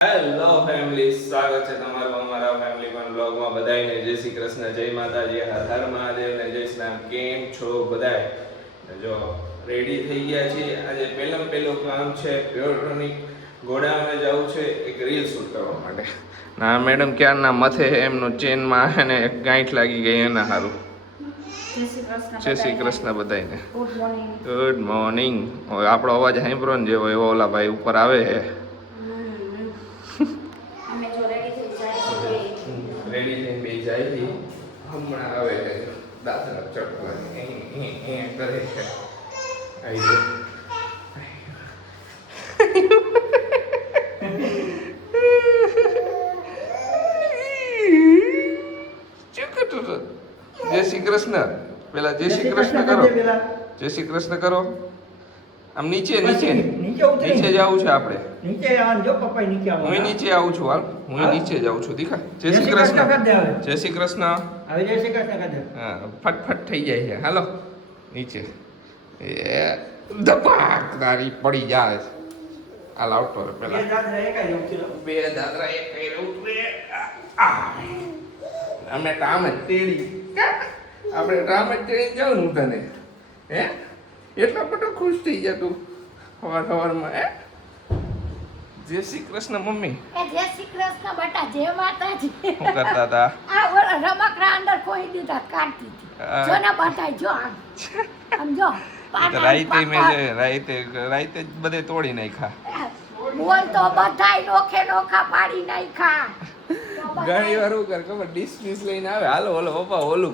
Hello family, સ્વાગત છે તમારું અમારા ફેમિલી પણ બ્લોગમાં. બધાને જય શ્રી કૃષ્ણ, જય માતાજી, હર હર મહાદેવ ને જય શ્રી રામ. કેમ છો બધાય? જો રેડી થઈ ગયા છીએ. આજે પહેલું કામ છે પ્યોરટોનિક ગોડાઉને જવું છે એક રીલ શૂટ કરવા માટે. ના મેડમ ક્યારના મથે એમનું ચેનમાં અને એક ગાંઠ લાગી ગઈ એના સારું. જય શ્રી કૃષ્ણ બધાને. Good morning. આપણો અવાજ સાંભળો ને જેવો એવો ઓલા ભાઈ ઉપર આવે છે. રેડી થઈને બે જાય છે, હમણાં આવે છે દાંતરા ચટવાની કરે છે. આવી ગયો. જય શ્રી કૃષ્ણ. પેલા જય શ્રી કૃષ્ણ કરો. જય શ્રી કૃષ્ણ કરો. આમ નીચે જવું છે આપણે. હું નીચે આવું છું. હાલ હું નીચે જાઉં છું. દીખા જય શ્રી કૃષ્ણ. જય શ્રી કૃષ્ણ. હા, ફટફટ થઈ જાય છે. હાલો નીચે. એ ધપાક તારી પડી જાય. હાલ આવતો પેલા બે દાદરા એક કઈ રહું અમે ટામ જ તેડી. આપણે ટામ જ તેડી જાઉં હું તને. હે એટલો બધો ખુશ થઈ જા તું સવારમાં. હે જય શ્રી કૃષ્ણ મમ્મી. જય શ્રી કૃષ્ણ બેટા. જય માતાજી. શું કરતા હતા? આ ઓલા રમકડા અંદર કોઈ દીધા કાઢતી હતી. જો ને બતાય જો આમ જો રાઈતે બધે તોડી નાખ્યા. બોલ તો બધાય નોખા પાડી નાખ્યા. ઘણી વાર શું કર ખબર, ડિસ્મિસ લઈને આવે. હાલો ઓલો પપ્પા ઓલું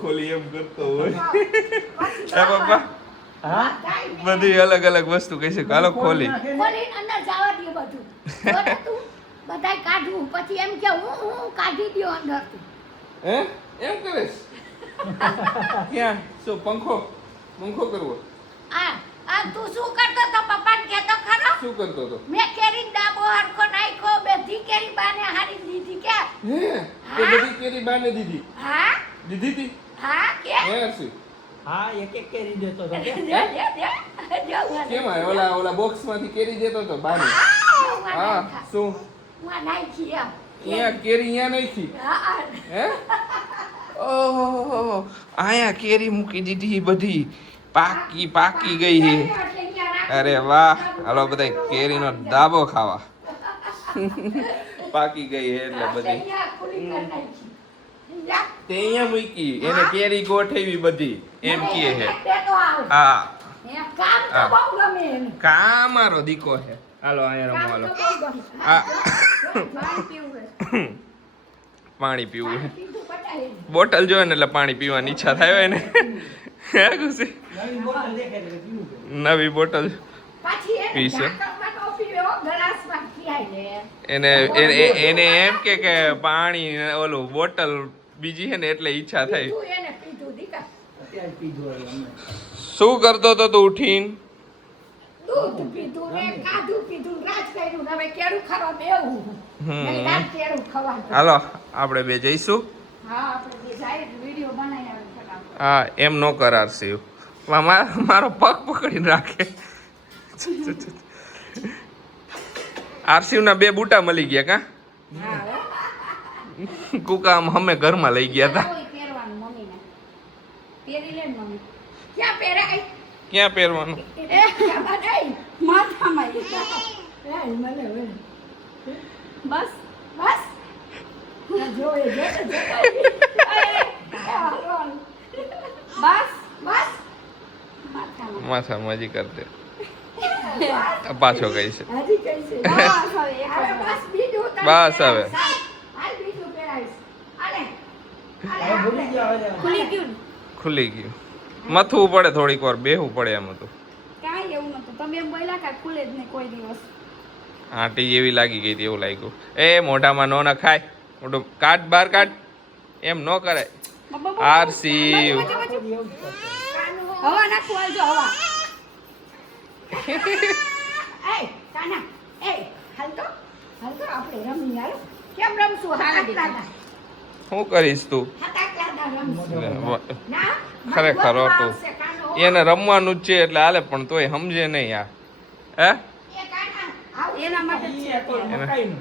ખોલી એમ કરતો હોય. પપ્પા બધી અલગ અલગ વસ્તુ કહી શકે. હાલો ખોલી અંદર જવા દે બધું. તું બધાય કાઢું પછી એમ કે હું કાઢી દયો અંદર. હે એમ કરેશ? ક્યાં શું પંખો કરવો? આ તું શું કરતો તો? પપ્પાને કહેતો ખરો? શું કરતો તો? મેં કેરી ડાબો હરખો નાખ્યો. બધી કેરી બાને હારી દીધી કે? હે તે બધી કેરી બાને દીધી? હા દીધી હતી. હા કે હે હર્ષી? હા, એક કેરી દેતો હતો. કેમ ઓલા બોક્સ માંથી કેરી દેતો તો બાને? હા શું નાખી અહીંયા કેરી અહીંયા નાખી? હે ઓહો આયા કેરી મૂકી દીધી બધી પાકી ગઈ છે. અરે વાહ. હાલો બધા કેરીનો દાબો ખાવા. પાકી ગઈ છે એટલે બધી તે અહીંયા મૂકી. એને કેરી ગોઠવી બધી એમ કહે છે. હા કા મારો દીકો છે. હાલો અહીંયા રમો. હાલો હા પાણી પીવું છે. બોટલ જોવે ને એટલે પાણી પીવાની ઈચ્છા થાય એને. હે ખુશી નવી બોટલ પીશે. એને એમ કે પાણી ઓલું બોટલ બીજી છે ને એટલે ઈચ્છા થઈ. શું કરતો તો તું ઉઠીને? હાલો આપણે બે જઈશું. હા એમ નો કરાર શિવ. મારો પગ પકડીને રાખે. આરસીવ ના 2 બૂટા મળી ગયા કા? કુકા અમે ઘરમાં લઈ ગયા હતા. ક્યાં પહેરવાનું? માથા મજી કરતે પાછો કઈ છે. બસ હવે ખુલી ગયું. મથવું પડે થોડીક વાર, બેહવું પડે એમ હતું. આંટી એવી લાગી ગઈ એવું લાગ્યું. એ મોઢામાં નો નખાય. મોઢું કાઢ બહાર કાઢ. એમ નો કરાય. આરસી હવા નાખવા જો હવા. એ કાના હાલતો આપણે રમી યાર. કેમ રમશું? શું કરીશ તું? ખરેખર તું એને રમવાનું જ છે એટલે હાલે, પણ તોય સમજે નહીં યાર. હે એના માટે જ છે અત્યારે. મકાઈનું.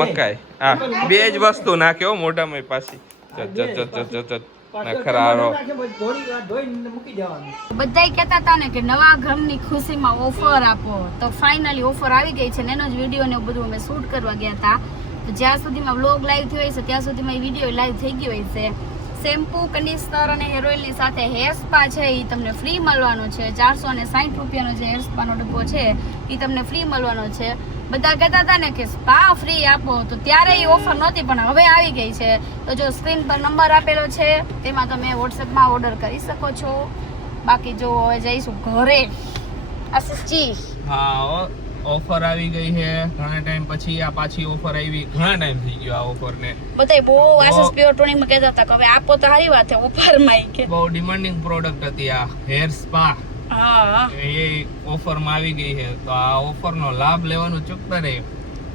મકાઈ હા બે જ વસ્તુ નાખ્યો મોઢામાં પાછી નખરારો ધોઈને મૂકી દેવાનું. બધાય કહેતા હતા ને કે નવા ઘરની ખુશીમાં ઓફર આપો, તો ફાઇનલી ઓફર આવી ગઈ છે ને એનો જ વિડીયો ને એવું બધું અમે શૂટ કરવા ગયા હતા. તો જ્યાં સુધીમાં વ્લોગ લાઈવ થયો હશે ત્યાં સુધીમાં એ વિડીયો લાઈવ થઈ ગયો હશે. શેમ્પૂ, કન્ડિશનર અને હેર ઓઇલની સાથે હેર સ્પા છે એ તમને ફ્રી મળવાનો છે. 460 રૂપિયાનો જે હેર સ્પાનો ડબ્બો છે એ તમને ફ્રી મળવાનો છે. બધા કહેતા હતા ને કે સ્પા ફ્રી આપો, તો ત્યારે એ ઓફર નહોતી પણ હવે આવી ગઈ છે. તો જો સ્ક્રીન પર નંબર આપેલો છે તેમાં તમે વોટ્સએપમાં ઓર્ડર કરી શકો છો. બાકી જો હવે જઈશું ઘરે. આશીષજી હા ઓફર આવી ગઈ છે ઘણા ટાઈમ પછી આ પાછી ઓફર આવી. ઘણા ટાઈમ થઈ ગયો આ ઓફર ને. બધાય બહુ આશીષ ઇલેક્ટ્રોનિકમાં કહેતા હતા કે હવે આપો તો સારી વાત છે ઓફરમાં કે બહુ ડિમાન્ડિંગ પ્રોડક્ટ હતી આ હેર સ્પા. હા એ ઓફર માં આવી ગઈ છે તો આ ઓફર નો લાભ લેવાનું ચૂકતા નહીં.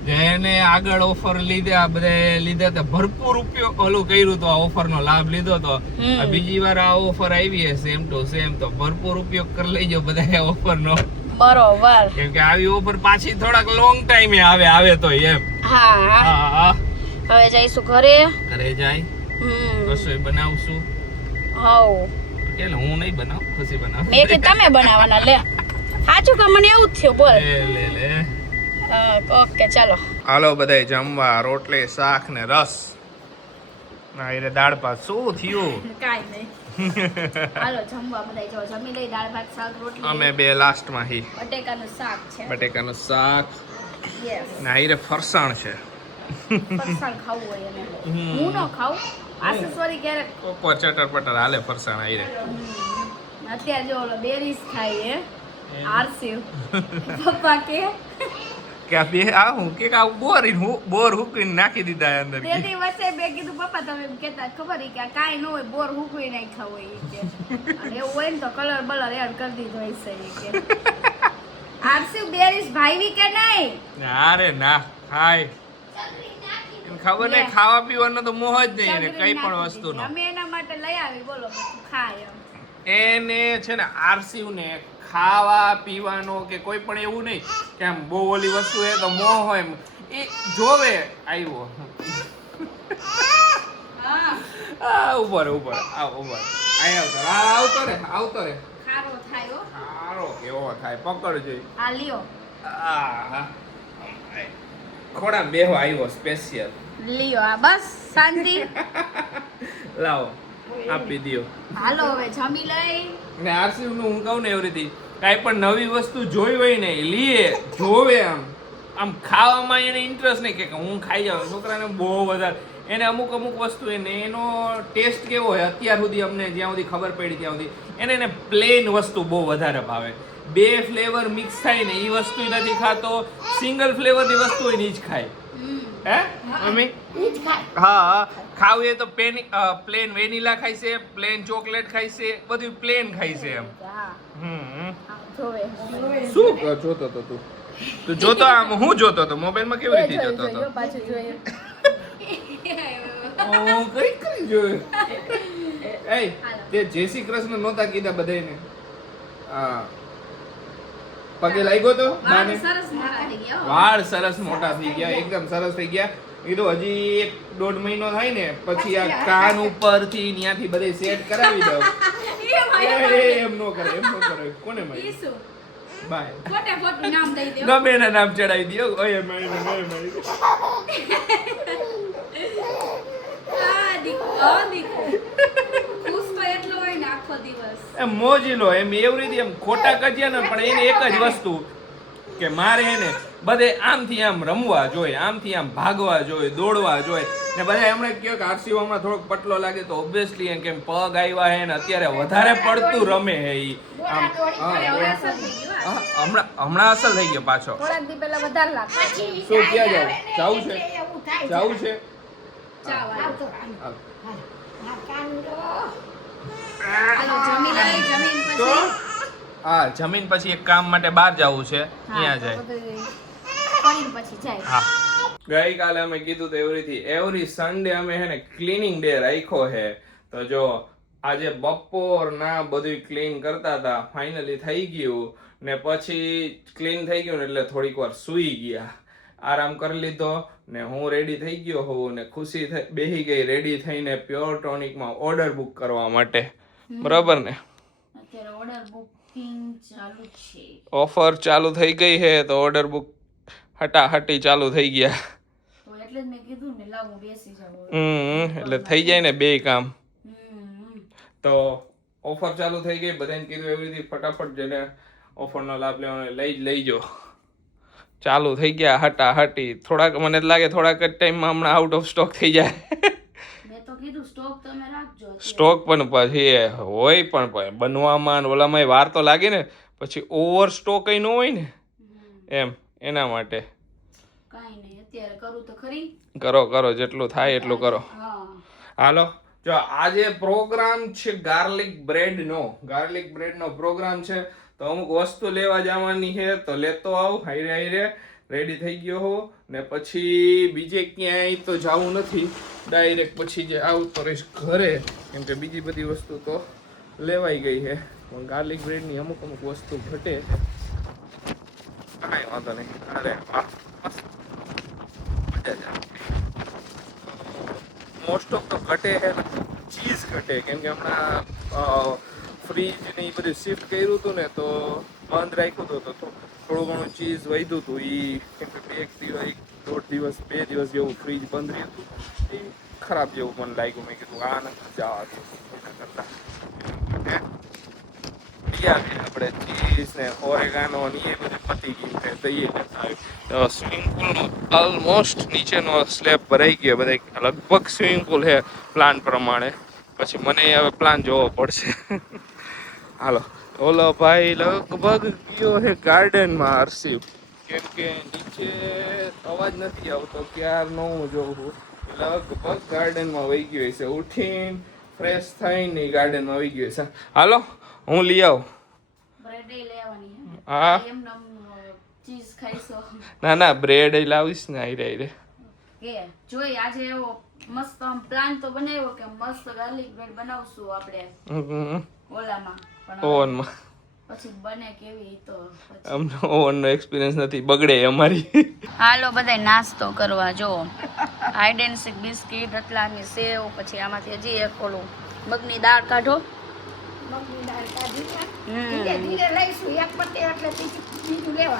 જેને આગળ ઓફર લીધા આ બધા લીધા તો ભરપૂર ઉપયોગ ઓલું કર્યું તો આ ઓફર નો લાભ લીધો તો આ બીજી વાર આ ઓફર આવી છે સેમ ટુ સેમ, તો ભરપૂર ઉપયોગ કરી લેજો બધા ઓફર નો. બરોબર. કેમ કે આવી ઓફર પાછી થોડાક લોંગ ટાઈમે આવે તો એમ. હા હા હવે જઈશું ઘરે. ઘરે જાય રસોઈ બનાવશું. હાઉ એટલે હું નહીં બનાવ, ખુશી બનાવ. મેં કે તમે બનાવવાના લે. સાચું કે મને એવું જ થયું બોલ. લે ઓકે ચાલો. હાલો બધાય જમવા. રોટલી, શાક ને રસ. ના એ દાળ ભાત. શું થયું? કાઈ નહીં. હાલો જમવા બધાય જો જમી લઈ. દાળ ભાત શાક રોટલી. અમે બે લાસ્ટ માં હી. બટેકાનું શાક છે. બટેકાનું શાક. યસ. ના એ ફરસાણ છે. ફરસાણ ખાવું હોય એને. હું ન ખાઉં. આસેસરી ક્યારેક. કોકો ચટર પટર હાલે ફરસાણ આઈ રે. અત્યારે જો ઓલો બેરીસ ખાય હે આરસીવ. પપ્પા કે આ બે આ હું કે આ બોર હુકીને નાખી દીધા અંદર. બેની વચ્ચે બે કીધું પપ્પા તમે એમ કહેતા ખબર ઈ કે આ કાંઈ ન હોય બોર હુકવી નાખ્યા હોય ઈ કે. અને એવું હોય ને તો કલર બલર એડ કરી દીધો હશે ઈ કે. આરસીવ બેરીસ ભાઈવી કે નહીં? ના રે ના ખાય. એને ખબર નહીં ખાવા પીવાનો તો મોહ જ નહીં એને કઈ પણ વસ્તુનો. અમે એના માટે લઈ આવી બોલો ખાય એમ. એને છે ને આરસીવ ને ખાવા પીવાનો કે કોઈ પણ એવું નહીં કે આમ બહુ ઓલી વસ્તુ એ તો મોહ હોય એમ. એ જોવે આવ્યો ઉપર આવતો રે ખારો થાય હો. સારો કેવો થાય પકડજો. આ લ્યો ખોડા બેહો આવ્યો સ્પેશિયલ. લ્યો આ બસ શાંતિ. લાવો આપી દ્યો. હાલો હવે જમી લઈ. ને આરસીવ નું હું કહું ને એવી રીતે કાંઈ પણ નવી વસ્તુ જોઈ હોય ને લીએ જોવે આમ ખાવામાં એને ઇન્ટરેસ્ટ નહીં કે હું ખાઈ જાઉં. છોકરાને બહુ વધારે એને અમુક વસ્તુ એનો ટેસ્ટ કેવો હોય અત્યાર સુધી અમને જ્યાં સુધી ખબર પડી ત્યાં સુધી એને પ્લેન વસ્તુ બહુ વધારે ભાવે. બે ફ્લેવર મિક્સ થાય ને એ વસ્તુ નથી ખાતો. સિંગલ ફ્લેવરની વસ્તુ એ જ ખાય. હે મમ્મી? હા ખાવું એ તો પ્લેન વેનીલા ખાય છે, પ્લેન ચોકલેટ ખાય છે, બધું પ્લેન ખાય છે એમ. શું જોતો તો તું જોતો આમ હું જોતો તો મોબાઈલમાં કેવી રીતે જોતો તો? પાછું જોયું. કઈ જોયું? એ તે જય શ્રી કૃષ્ણ નહોતા કીધા બધાને. હા પગે લાગ્યો તો બાને. સરસ મોટા થઈ ગયા હો. વાળ સરસ મોટા થઈ ગયા, એકદમ સરસ થઈ ગયા. કીધું હજી 1.5 મહિનો થાય ને પછી આ કાન ઉપરથી ત્યાંથી બધે સેટ કરાવી દઉં. એમ નો કરે કોને મારી બાય ખોટે ખોટું નામ દઈ દે. ગમે એના નામ ચડાવી દો. ઓય મારી આ દીકો ખુશ તો એટલો હોય ને આખો દિવસ. એમ મોજીલો એમ એવી રીતે એમ ખોટા કજ્યા ને પણ એને એક જ વસ્તુ કે મારે એને બધે આમથી આમ રમવા જોઈએ, આમથી આમ ભાગવા જોઈએ, દોડવા જોઈએ. ને બધા એમણે કહ્યું કે આરસીઓ હમણાં થોડોક પટલો લાગે તો ઓબ્વિયસલી એમ કેમ પગ આવ્યા હે ને અત્યારે વધારે પડતું રમે હે ઈ. આમ હમણાં અસલ થઈ ગયો પાછો. થોડાક દી પહેલા વધારે લાગતો. શું ક્યાં જાવું છે? જાવું છે? હાલો જમી લઈ. જમીન પછી હા જમીન પછી એક કામ માટે બહાર જવું છે, ત્યાં જાય. પછી જાય. હા ગઈકાલે અમે કીધું તો એવરી સન્ડે અમે હે ને ક્લીનિંગ ડે રાખ્યો હે. તો જો આજે બપોર ના બધું ક્લીન કરતા હતા, ફાઇનલી થઈ ગયું. ને પછી ક્લીન થઈ ગયું ને એટલે થોડીક વાર સૂઈ ગયા, આરામ કરી લીધો ને હું રેડી થઈ ગયો હોઉં ને ખુશી બેહી ગઈ રેડી થઈને પ્યોર ટોનિકમાં ઓર્ડર બુક કરવા માટે. બરાબર ને? અત્યારે ઓર્ડર બુકિંગ ચાલુ છે. ઓફર ચાલુ થઈ ગઈ છે તો ઓર્ડર બુક હટાહટી ચાલુ થઈ ગયા. તો એટલે જ મેં કીધું ને લાવ હું બેસી જાઉં. એટલે થઈ જાય ને બે કામ. તો ઓફર ચાલુ થઈ ગઈ, બધાને કીધું એવી રીતે ફટાફટ જેને ઓફરનો લાભ લેવાનો લઈ જો. ચાલુ થઈ ગયા હટાહટી. થોડાક મને લાગે થોડાક જ ટાઈમમાં હમણાં આઉટ ઓફ સ્ટોક થઈ જાય. મેં તો કીધું સ્ટોક તમે રાખજો. સ્ટોક પણ પછી હોય પણ બનવામાં ને ઓલામાં વાર તો લાગે ને, પછી ઓવર સ્ટોક ન હોય ને એમ, એના માટે. કાઈ નહીં, અત્યારે કરું તો ખરી. કરો જેટલું થાય એટલું કરો. હાલો, જો આજે પ્રોગ્રામ છે ગાર્લિક બ્રેડ નો પ્રોગ્રામ છે. તો અમુક વસ્તુ લેવા જવાની છે તો લેતો આવ. હાઈરે રેડી થઈ ગયો હો ને પછી બીજે ક્યાંય તો જવું નથી, ડાયરેક્ટ પછી જે આવતો રહીશ ઘરે, કેમ કે બીજી બધી વસ્તુ તો લેવાઈ ગઈ છે. પણ ગાર્લિક બ્રેડની અમુક વસ્તુ ઘટે, કાંઈ વાંધો નહીં. અરે મોસ્ટ ઓફ તો ઘટે છે, ચીઝ ઘટે, કેમ કે હમણાં ફ્રીજ ને એ બધું શિફ્ટ કર્યું હતું ને તો બંધ રાખ્યું હતું તો થોડું ઘણું ચીઝ વધ્યું હતું. એ કેમ કે એક દિવસ 2 દિવસ જેવું ફ્રીજ બંધ રહ્યું હતું, એ ખરાબ જેવું મને લાગ્યું. મેં કીધું આ નથી જવા એના કરતા આપણે ચીઝ ને ઓરેગાનો ને એ બધું પતી ગયું છે તો એ કરતા સ્વિમિંગ પુલનો ઓલમોસ્ટ નીચેનો સ્લેબ ભરાઈ ગયો, બધા લગભગ સ્વિમિંગ પુલ છે પ્લાન પ્રમાણે. પછી મને હવે પ્લાન જોવો પડશે. હાલો, ઓલો ભાઈ લગભગ ગયો છે ગાર્ડનમાં હર્ષિવ, કેમ કે નીચે અવાજ નથી આવતો ક્યારનો હું જોઉં છું. લગભગ ગાર્ડનમાં વહી ગયો છે, ઉઠીને ફ્રેશ થઈને ગાર્ડનમાં વહી ગયો છે. હાલો, હું લઈ આવું. બ્રેડ લેવાની. હા, ચીઝ ખાઈશો? ના બ્રેડ લાવીશ ને આઈ કે જોઈ આજે એવો મસ્ત આમ પ્લાન તો બનાવ્યો કે મસ્ત ગાર્લિક બ્રેડ બનાવશું આપણે ઓલામાં, પણ ઓવનમાં. પછી બને કેવી તો અમને ઓવનનો એક્સપિરિયન્સ નથી, બગડે અમારી. હાલો બધા નાસ્તો કરવા. જો હાઇડેન્સિક બિસ્કિટ, રતલામી સેવ, પછી આમાંથી હજી એક ઓલું મગની દાળ કાઢો.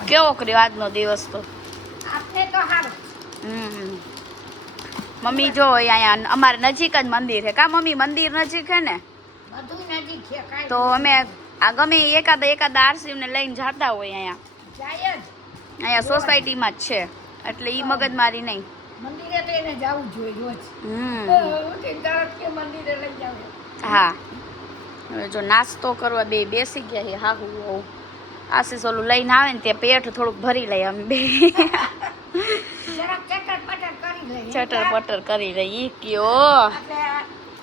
કેવો કર્યો આજનો દિવસ તો? મમ્મી જો અહીંયા અમારે નજીક જ મંદિર છે. કા મમ્મી મંદિર નજીક છે ને? તો અમે આ ગમે એકાદ આરસીવ ને લઈને જતા હોય અહીંયા સોસાયટીમાં જ છે, એટલે ઈ મગજમારી નહીં. મંદિરે તો એને જવું જોઈએ રોજ. મંદિરે લઈ જાવ. હા, હવે જો નાસ્તો કરવા બેસી ગયા છે. હા હું આશીષ ઓલું લઈને આવે ને ત્યાં પેટ થોડુંક ભરી લઈએ અમે બે. જરાક ચટર પટર કરી લઈએ. ચટર પટર કરી લઈએ. કયો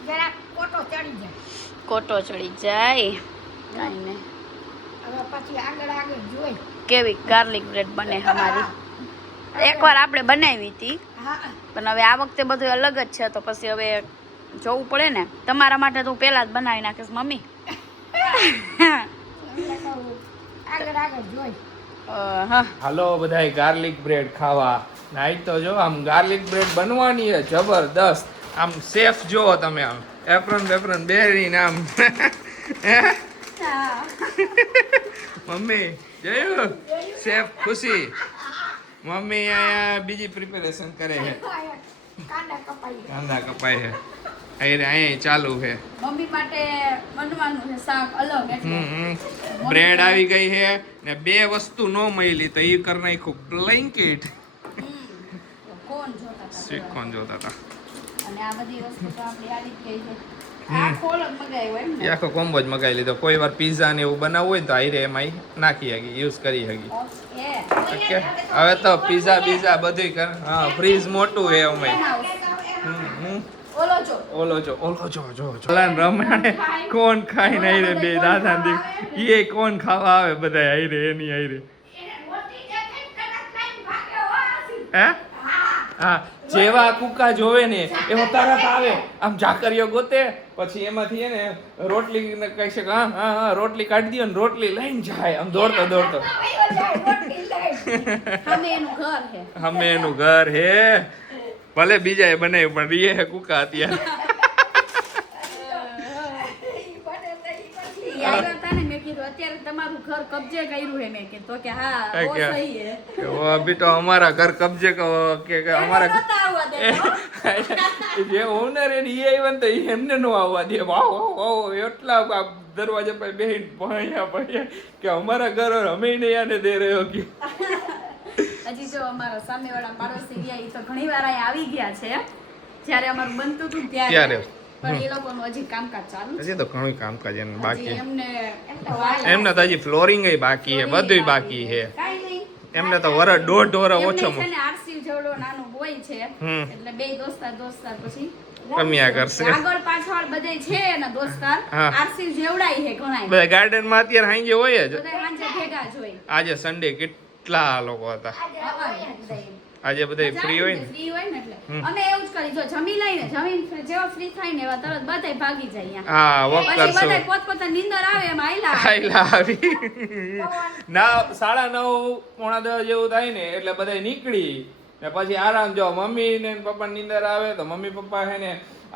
જરાક કોટો ચડી જાય. કાંઈ નહીં, હવે પછી આગળ જોઈ કેવી ગાર્લિક બ્રેડ બને અમારી. એકવાર આપણે બનાવી હતી, પણ હવે આ વખતે બધું અલગ જ છે, તો પછી હવે જોવું પડે ને. તમારા માટે તો પહેલા જ બનાવી નાખીશ મમ્મી. આગળ જોઈ. હાલો બધાય ગાર્લિક બ્રેડ ખાવા. નાઈ તો જો આમ ગાર્લિક બ્રેડ બનવાની છે જબરદસ્ત. આમ સેફ જો તમે, આમ એપ્રન બેરીને આમ. મમ્મી જોયું સેફ ખુશી. મમ્મી અહીંયા બીજી પ્રિપેરેશન કરે છે, કાંદા કપાય છે. અહીંયા ચાલુ છે. મમ્મી માટે બનવાનું છે શાક અલગ, એટલે બ્રેડ આવી ગઈ છે ને 2 વસ્તુ ન મળી તો એ કરી નાખ્યું બ્લેન્કેટ. કોણ જોતા હતા? અને આ બધી વસ્તુ તો આપણી આવી જ ગઈ છે. આ ખોલ જ મગાવ્યો એમ ને? આખો કોમ્બો જ મગાવી લીધો. કોઈ વાર પીઝા ને એવું બનાવવું હોય તો આઈ એમાં નાખી શકી, યુઝ કરી શકી. ઓકે, હવે તો પીઝા બીઝા બધું કર. હા, ફ્રીજ મોટું છે અમે. ઓલો જો રમાડે કોણ ખાઈ ને આઈ રે બે દાદા દી એ કોણ ખાવા આવે બધા આઈ રે એની આઈ રે. હે હા જેવા કુકા જોવે ને એમાં તરત આવે આમ ઝાકરીઓ ગોતે પછી એમાંથી એને રોટલી ને કહી શકે હા હા હા રોટલી કાઢી દો ને રોટલી લઈને જાય આમ દોડતો દોડતો અમે એનું ઘર છે અમે એનું ઘર હે ભલે બીજાએ બનાવ્યું પણ રીએ હે કુકા અત્યારે ઈ આવ્યા હતા ને મેં કીધું અત્યારે તમારું ઘર કબજે કર્યું હે મેં કીધું તો કે હા કઈ વો કે? સહી હે वो अभी तो हमारा घर कब्जे का के हमारा નતા આવવા દેતા. જે ઓનર એ ઈ આવ્યા ને તો ઈ એમને નો આવવા દે વાવ વાવ વાવ એટલા આ દરવાજા પર બેહીને ભણ્યા કે અમારા ઘર ઓર અમે નહીં આને દે રહ્યો કે હજી જો અમારા સામેવાળા પાડોશી ગયા ઈ તો ઘણી વાર અહીંયા આવી ગયા છે જ્યારે અમારું બનતું હતું ત્યારે ત્યારે. પણ એ લોકોનું હજી કામકાજ ચાલુ છે હજી તો ઘણું કામકાજ એનું હજી બાકી એમને એમ તો વાર એમને તો હજી ફ્લોરિંગ બાકી છે બધુંય બાકી છે કાંઈ નહીં. એમને તો વરસ દોઢ વરસ એમને ઓછો છે ને આરસી જેવડો નાનો બોય છે હમ. એટલે બે દોસ્તાર પછી રમ્યા કરશે. આગળ પાછળ બધે છે એના દોસ્તાર હા. આરસી જેવડાય છે ઘણાય બધા ગાર્ડન માં અત્યારે સાંજે હોય જ બધા સાંજે ભેગા જ હોય આજે સન્ડે કેટલા લોકો હતા આજે બધા ફ્રી હોય ને ફ્રી હોય ને એટલે અમે એવું જ કરી જો જમી લઈને જમીન જેવા ફ્રી થાય ને એવા તરત બધાય ભાગી જાય અહીંયા. હા વોક પછી કરશું બધાય પોતપોતાની નીંદર આવે એમ આયલા આયલા આવી ના 9:30 પોણા 10 જેવું થાય ને એટલે બધા નીકળી ને પછી આરામ જો મમ્મી ને પપ્પા નીંદર આવે તો મમ્મી પપ્પા હે ને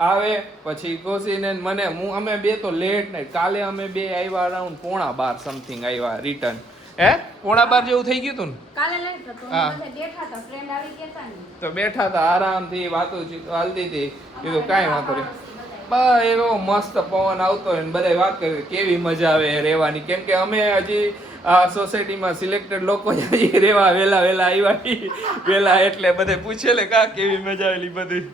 આવે પછી કોશી ને મને અમે બે તો લેટ નાઈટ કાલે અમે બે આવ્યા અરાઉન્ડ 11:30 સમથિંગ આવ્યા રિટર્ન હે 11:30 જેવું થઈ ગયું તું ને કાલે લેટ હતો હા. બધા બેઠા હતા ફ્રેન્ડ આવી ગયા હતા ને તો બેઠા હતા આરામથી વાતો હાલતી હતી કીધું કાંઈ વાંધો નહીં બસ એવો મસ્ત પવન આવતો હોય ને બધા વાત કરે કેવી મજા આવે રહેવાની કેમ કે અમે હજી આ સોસાયટીમાં સિલેક્ટેડ લોકો જ હજી રહેવા વેલા આવ્યા વેલા એટલે બધે પૂછે લે કા કેવી મજા આવેલી બધી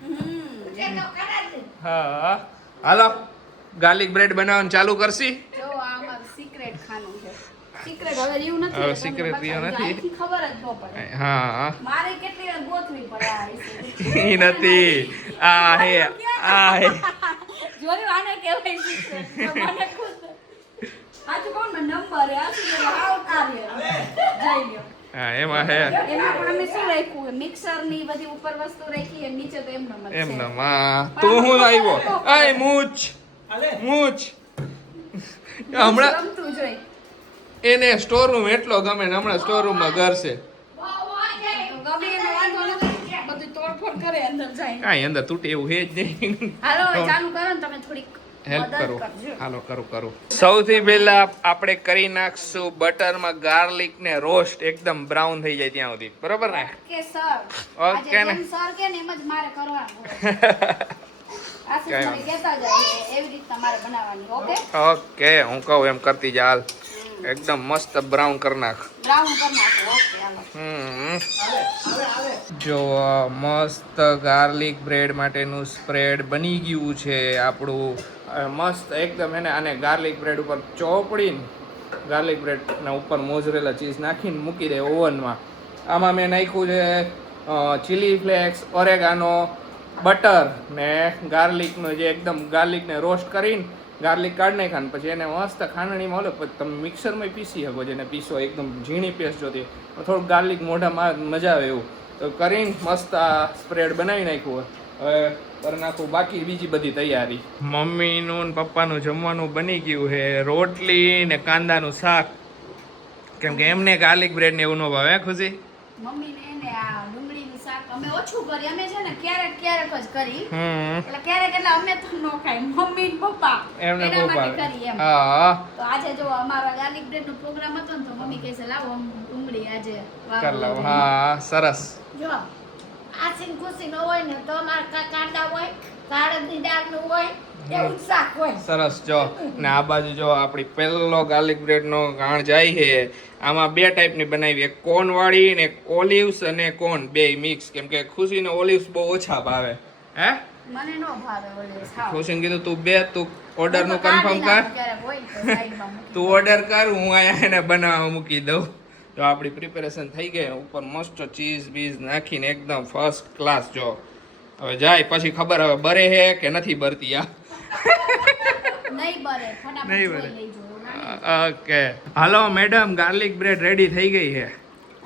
હા હાલો ગાર્લિક બ્રેડ બનાવવાનું ચાલુ કરશી જો આ અમારું સિક્રેટ ખાનું છે સિક્રેટ હવે રહ્યું નથી હવે એટલે તમને secret રહ્યું બતાવું. નથી. અહીંથી ખબર જ ન પડે હા મારે કેટલી વાર ગોતવી પડે આ recipe. ઈ નથી આ હે જોયું આને કહેવાય secret. તો મને ખુશ સાચું કહું ને નંબર હે આ શું આવતા રે જઈ ગયો હા એમાં હે એમાં પણ અમે શું રાખ્યું મિક્સર ની બધી ઉપર વસ્તુ રાખી અને નીચે તો એમનો જ છે. એમને માં તું હું આવ્યો આય મૂચ હમણાં રમતું જોઈ એને સ્ટોર રૂમ એટલો ગમે ને હમણાં સ્ટોર રૂમ માં ઘર છે ગમે એનો વાંધો નથી બધું તોડફોડ કરે અંદર જાય કાંઈ અંદર તૂટે એવું હે જ નહીં હાલો હવે ચાલુ કરો ને તમે થોડીક હેલ્પ મદદ કરો કરજો. હાલો કરું સૌથી પહેલા આપણે કરી નાખશું બટરમાં ગાર્લિક ને રોસ્ટ એકદમ બ્રાઉન થઈ જાય ત્યાં સુધી બરોબર ને કે સર ઓકે ને. જેમ સર કે ને એમ જ મારે કરવાનું આશીષ મને કહેતા જાય એવી રીતે તમારે બનાવવાની ઓકે ઓકે હું કહું એમ કરતી જા હાલ એકદમ મસ્ત બ્રાઉન કરી નાખ બ્રાઉન કરી નાખો ઓકે હાલો જો મસ્ત ગાર્લિક બ્રેડ માટેનું સ્પ્રેડ બની ગયું છે આપણું મસ્ત એકદમ એને આને ગાર્લિક બ્રેડ ઉપર ચોપડીને ગાર્લિક બ્રેડના ઉપર મોઝરેલા ચીઝ નાખીને મૂકી દે ઓવનમાં આમાં મેં નાખ્યું છે ચીલી ફ્લેક્સ ઓરેગાનો બટર ને ગાર્લિકનો જે એકદમ ગાર્લિકને રોસ્ટ કરીને ગાર્લિક કાઢી નાખાને પછી એને મસ્ત ખાંડણીમાં ઓલો પછી તમે મિક્સરમાં પીસી શકો જેને પીસો એકદમ ઝીણી પેસ્ટ જોતી થોડુંક ગાર્લિક મોઢામાં મજા આવે એવું તો કરીને મસ્ત આ સ્પ્રેડ બનાવી નાખ્યું હવે કરી નાખું બાકી બીજી બધી તૈયારી મમ્મીનું ને પપ્પાનું જમવાનું બની ગયું છે રોટલી ને કાંદાનું શાક કેમ કે એમને ગાર્લિક બ્રેડ ને એવું ન ભાવે ખુશી મમ્મીને એને આ ડુંગળીનું શાક અમે ઓછું કરી અમે છે ને ક્યારેક જ કરી હમ એટલે ક્યારેક એટલે અમે તો ન ખાઈ મમ્મી ને પપ્પા એમને એના બહુ માટે ભાવે કરી એમ હા તો આજે જો અમારા ગાર્લિક બ્રેડ નો પ્રોગ્રામ હતો ને તો મમ્મી કહે છે લાવો ડુંગળી આજે કર લઉં હા સરસ જો આસીન ખુશી ન હોય ને તો અમારા કાંદા હોય કાળની દાળનું હોય એવું જ શાક હોય સરસ જો ને આ બાજુ જો આપણી પહેલો ગાર્લિક બ્રેડ નો ગાણ જાય છે આમાં બે ટાઈપની બનાવી એક કોન વાળી ને ઓલિવ્સ અને કોન બે મિક્સ કેમ કે ખુશીને ઓલિવ્સ બહુ ઓછા ભાવે હે મને નો ભાવે ઓલે ખાવ ખુશીને કીધું તું ઓર્ડર નું કન્ફર્મ કર ક્યારેક હોય તો સાઈડમાં મૂકી તું ઓર્ડર કર હું અહીંયા એને બનાવવા મૂકી દઉં જો આપણી પ્રિપેરેશન થઈ ગઈ ઉપર મસ્ત ચીઝ બીઝ નાખીને એકદમ ફર્સ્ટ ક્લાસ જો હવે જાય પછી ખબર હવે બરે હે કે નથી બરતી આ નહીં બરે ફટાફટ નહીં જોઈ બરે. લેજો ઓકે હાલો મેડમ ગાર્લિક બ્રેડ રેડી થઈ ગઈ છે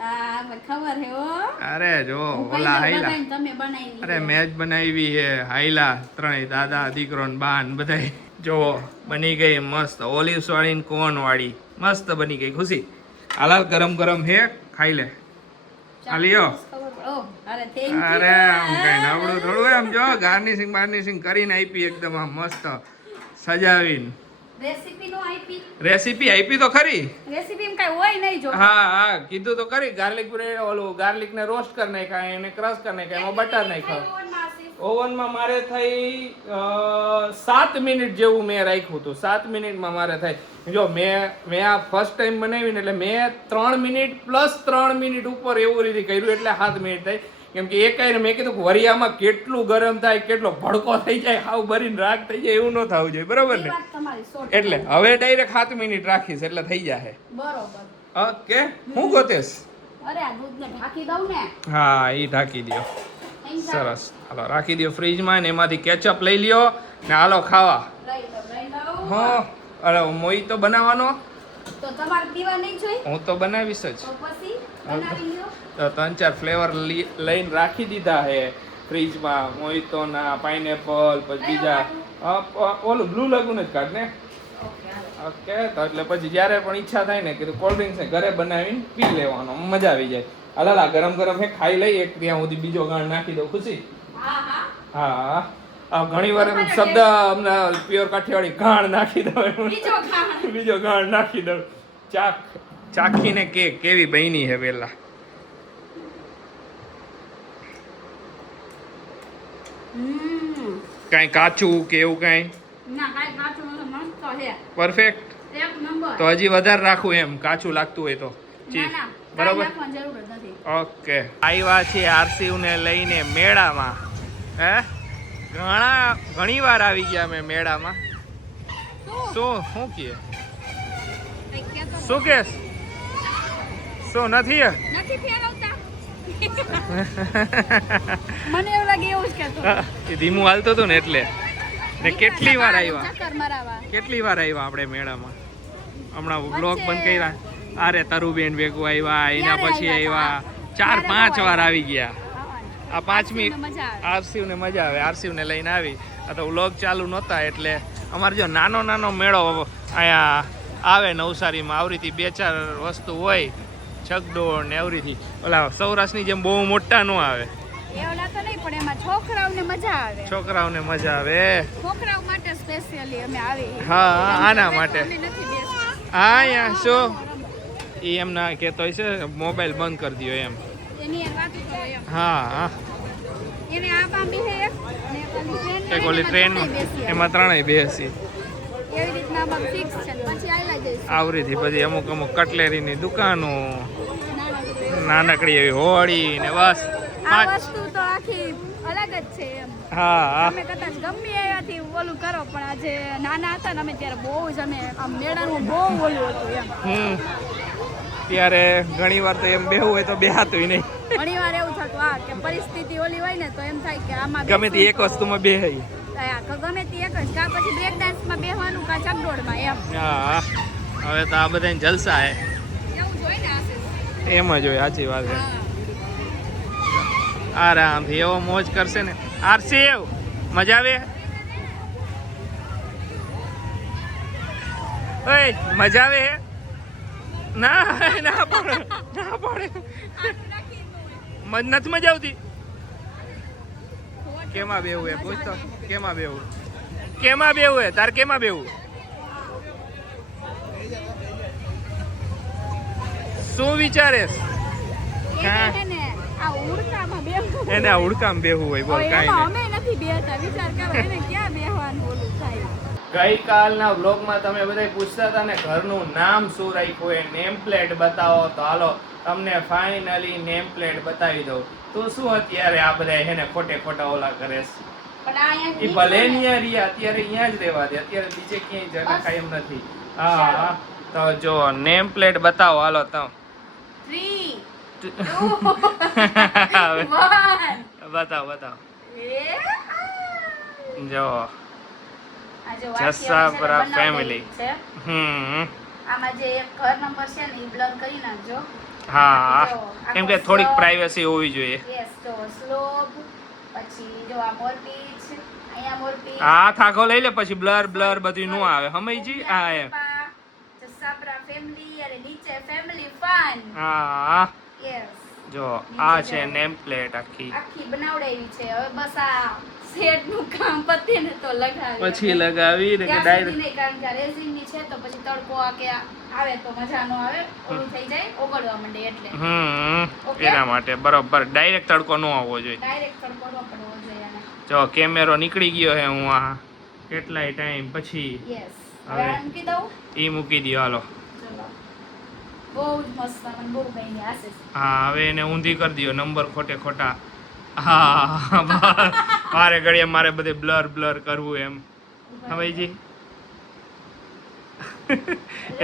આ મને ખબર હે ઓ અરે જો હું કહી ઓલા દઉં હાઈલા બધાને તમે બનાવી અરે મેચ બનાવી હે હાઈલા ત્રણેય દાદા દીકરો ને બા ને બધાય જો બની ગઈ મસ્ત ઓલિવ્સ વાળી ને કોર્ન વાળી મસ્ત બની ગઈ ખુશી હાલા ગરમ ગરમ હે ખાઈ લે આ લ્યો અરે થેન્ક અરે યુ આમ કઈ નવડું થોડું એમ જો ગાર્નિશિંગ કરીને આપી એકદમ આમ મસ્ત સજાવીને રેસીપી નો આપી રેસીપી આપી તો ખરી રેસીપી એમ કઈ હોય નહીં જો હા કીધું તો ખરી ગાર્લિક બ્રેડ ઓલું ગાર્લિક ને રોસ્ટ કરી નાખ્યા એને ક્રશ કરી નાખ્યા એમાં બટર નાખ્યા ઓવનમાં મારે થઈ 7 મિનિટ જેવું મેં રાખ્યું હતું 7 મિનિટમાં મારે થાય જો મેં આ ફર્સ્ટ ટાઈમ બનાવીને એટલે મેં 3 મિનિટ પ્લસ 3 મિનિટ ઉપર એવું રીતે કર્યું એટલે 7 મિનિટ થઈ કેમ કે એ કઈ મેં કીધું વરિયામાં કેટલું ગરમ થાય કેટલો ભડકો થઈ જાય હાવ ભરીને રાખ થઈ જાય એવું ન થવું જોઈએ બરોબર ને એટલે હવે ડાયરેક્ટ 7 મિનિટ રાખીશ એટલે થઈ જાય બરોબર ઓકે હું ગોતેશ અરે આ દૂધને ઢાંકી દઉં ને હા એ ઢાંકી દો સરસ હાલો રાખી દો ફ્રીજમાં ને એમાંથી કેચઅપ લઈ લ્યો ને હાલો ખાવા લઈ લઉં હા અરે મોઈ તો બનાવવાનો તો તમારે પીવા નહીં જોઈએ હું તો બનાવીશ જ તો પછી બનાવી લ્યો તો 3-4 ફ્લેવર લઈને રાખી દીધા હે ફ્રીજમાં મોઈતો ના પાઇનેપલ પછી બીજા ઓલું બ્લુ લગુન જ કાઢ ને ઓકે તો એટલે પછી જ્યારે પણ ઈચ્છા થાય ને કીધું કોલ્ડ ડ્રિંક્સ ઘરે બનાવીને પી લેવાનો મજા આવી જાય હાલા ગરમ ગરમ હે ખાઈ લઈ એક ત્યાં સુધી બીજો ગાણ નાખી દઉં ખુશી હા ઘણી વાર એમ શબ્દ અમને પ્યોર કાઠિયાવાડી ગાણ નાખી દઉં બીજો ગાણ નાખી દઉં ચાખીને કે કેવી બની હે પેલા કઈ કાચું કે એવું કઈ ના કાઈ કાચું નથી મસ્ત છે પરફેક્ટ એક નંબર તો હજી વધારે રાખવું એમ કાચું લાગતું હોય તો ના ના બરોબર નાખવાની જરૂર જ નથી ઓકે આવ્યા છે આરસીવ ને લઈને મેળામાં હે ઘણી વાર આવી ગયા અમે મેળામાં શું કહે શું કેસ શું નથી નથી ફેરવતા મને એવું લાગે એવું જ કહેતો એ ધીમું હાલતું હતું ને એટલે ને કેટલી વાર આવ્યા ચક્કર મરાવા કેટલી વાર આવ્યા આપણે મેળામાં હમણાં બ્લોગ બંધ કર્યા અરે તરુબેન ભેગું આવ્યા એના પછી આવ્યા 4-5 વાર આવી ગયા આ 5મી આરસીવ ને મજા આવે આરસીવ ને લઈને આવી આ તો વ્લોગ ચાલુ નહોતા એટલે અમારે જો નાનો મેળો અહીંયા આવે નવસારીમાં આવરીથી 2-4 વસ્તુ હોય છગડોળ ને આવરીથી ઓલા સૌરાષ્ટ્રની જેમ બહુ મોટા ન આવે એવડા તો નહીં પણ એમાં છોકરાઓને મજા આવે છોકરાઓને મજા આવે છોકરાઓ માટે સ્પેશિયલી અમે આવી હા આના માટે અમે નથી બેસતા હા અહીંયા શું એ એમ ના કહેતો હોય છે મોબાઈલ બંધ કરી દો એમ એની એક વાત કરો એમ હા એને આ બાંબી છે એક ઓલી ટ્રેનમાં એમાં ત્રણેય બેસી એવી રીતના આમાં ફિક્સ છે ને પછી આયલા જઈશું આવરીથી પછી અમુક કટલેરીની દુકાનો નાનકડી એવી હોળી ને બસ આ વસ્તુ તો આખી અલગ જ છે એમ હા અમે કદાચ ગમે એવાથી ઓલું કરો પણ આજે નાના હતા ને અમે ત્યારે બહુ જ અમે આમ મેળાનું બહુ ઓલું હતું એમ ત્યારે ઘણી વાર તો એમ બેહવું હોય તો બેહાતું નહીં ઘણી વાર એવું થતું હા કે પરિસ્થિતિ ઓલી હોય ને તો એમ થાય કે આમાં ગમે તે એક વસ્તુમાં બેહાઈ ગમે તે એક જ કા પછી બ્રેક ડાન્સમાં બેહવાનું કા ચકડોળમાં એમ હા હવે તો આ બધાને જલસા હે એવું જોઈને આશે એમ જ હોય સાચી વાત છે આરામથી એવો મોજ કરશે ને આરસીવ મજા આવે ઓય મજા આવે ના પડે નથી મજા આવતી કેમાં બેવું હે પૂછતો કેમાં બેવું હે તાર કેમાં બેવું શું વિચારેસ એને આ ઉડકામ બેહવું હોય બોલ કાઈ અમે નથી બેહતા વિચાર કરો એને ક્યાં બેહવાનું બોલું થાય ગઈકાલના વ્લોગમાં તમે બધા પૂછતા હતા ને ઘરનું નામ શું રાખ્યું એ નેમ પ્લેટ બતાવો તો હાલો તમને ફાઇનલી નેમ પ્લેટ બતાવી દઉં તું શું અત્યારે આ બધા એને ખોટા ઓલા કરેશ એ ભલે અહીંયા રહ્યા અત્યારે અહીંયા જ રહેવા દે અત્યારે બીજે ક્યાંય જગા કાંઈ એમ નથી હા તો જો નેમ પ્લેટ બતાવો હાલો તો 3 બતાવો જો જસાપરા ફેમિલી આમાં જે એક ઘર નંબર છે ને એ બ્લર કરી નાખજો હા જો, કેમ કે આખો થોડીક slope. પ્રાઇવસી હોવી જોઈએ. Yes, જો સ્લોપ, પછી જો આ મોરપીચ, અહીંયા મોરપીચ. આ હાથ આખો લઈ લે પછી બ્લર બધું નો આવે સમયજી. આ એમ સાબરા ફેમિલી અને નીચે ફેમિલી ફન. હા યસ, જો આ છે નેમ પ્લેટ આખી. આખી બનાવડાવી છે. હવે બસ આ સેટ નું કામ પતે ને તો લગાવી પછી લગાવી ને કે ત્યાં સુધી ડાયરેક્ટ નહીં, કારણ કે આ રેઝિન ની છે તો પછી તડકો આ કે આવે તો મજા નો આવે, ઓલું થઈ જાય, ઓગળવા માંડે એટલે Okay. એના માટે બરોબર ડાયરેક્ટ તડકો નો આવવો જોઈએ. ડાયરેક્ટ તડકો નો પડવો જોઈએ આને. જો કેમેરો નીકળી ગયો હે હું આ કેટલાય ટાઈમ પછી યસ, હવે. હવે આ મૂકી દઉં. ઈ મૂકી દયો હાલો. ચલો, બહુ જ મસ્ત, મને બહુ ગમી આશિષ. હા હવે એને ઊંધી કરી દયો નંબર ખોટા. હા મારે ઘડીએ મારે બધે બ્લર કરવું એમ સમયજી.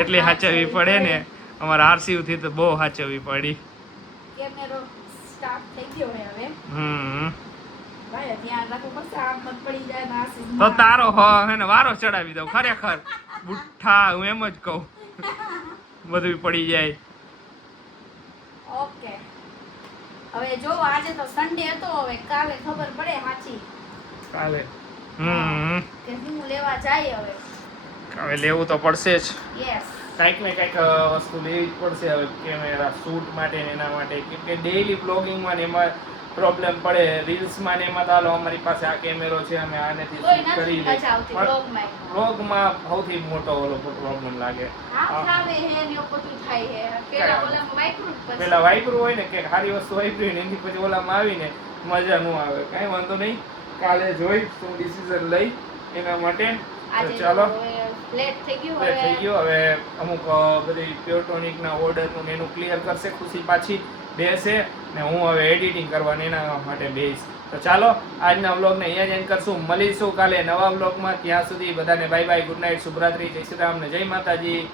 એટલી સાચવવી પડે ને અમારા આરસીયુ થી તો બહુ સાચવવી પડી. કેમેરો સ્ટાર્ટ થઈ ગયો હે હવે. ભાઈ ધ્યાન રાખવું પડશે, આમ મત પડી જાય ને આશિષ તો તારો હે ને વારો ચડાવી દઉં ખરેખર બુઠ્ઠા હું એમ જ કહું બધું પડી જાય. ઓકે, હવે જો આજે તો સન્ડે હતો, હવે કાલે ખબર પડે સાચી કાલે કે હું લેવા જાય હવે. હવે લેવું તો પડશે જ. યસ, કંઈક ને કંઈક વસ્તુ લેવી જ પડશે હવે કેમેરા શૂટ માટે ને એના માટે, કેમ કે ડેઈલી બ્લોગિંગમાં ને એમાં પ્રોબ્લેમ પડે. રીલ્સમાં ને એમાં તો હાલો અમારી પાસે આ કેમેરો છે અમે આનેથી કોઈ શૂટ કરી નથી લઈએ, મજા આવતી પણ બ્લોગમાં. બ્લોગમાં સૌથી મોટો ઓલો પ્રોબ્લેમ લાગે. હાથ આવે હે ને એવું બધું થાય હે. પેલા ઓલામાં વાઈકરું પછી પેલા વાઈપરું હોય ને કે સારી વસ્તુ વાઈપરી ને એની પછી ઓલામાં આવીને મજા ન આવે. કાંઈ વાંધો નહીં, કાલે જોઈ શું ડિસિઝન લઈ એના માટે. આજે તો ચાલો લેટ થઈ ગયું હવે થઈ હવે. ગયો. હવે અમુક બધી પ્યોરટોનિકના ઓર્ડરનું એનું ક્લિયર કરશે ખુશી, પાછી બેસે ને હું હવે એડિટિંગ કરવાની એના માટે બેસ. તો ચાલો આજના વ્લોગને અહીંયા જ એન્ડ કરશું. મળીશું કાલે નવા વ્લોગમાં. ત્યાં સુધી બધાને બાય બાય, ગુડ નાઇટ, શુભરાત્રી, જય શ્રી રામ ને જય માતાજી.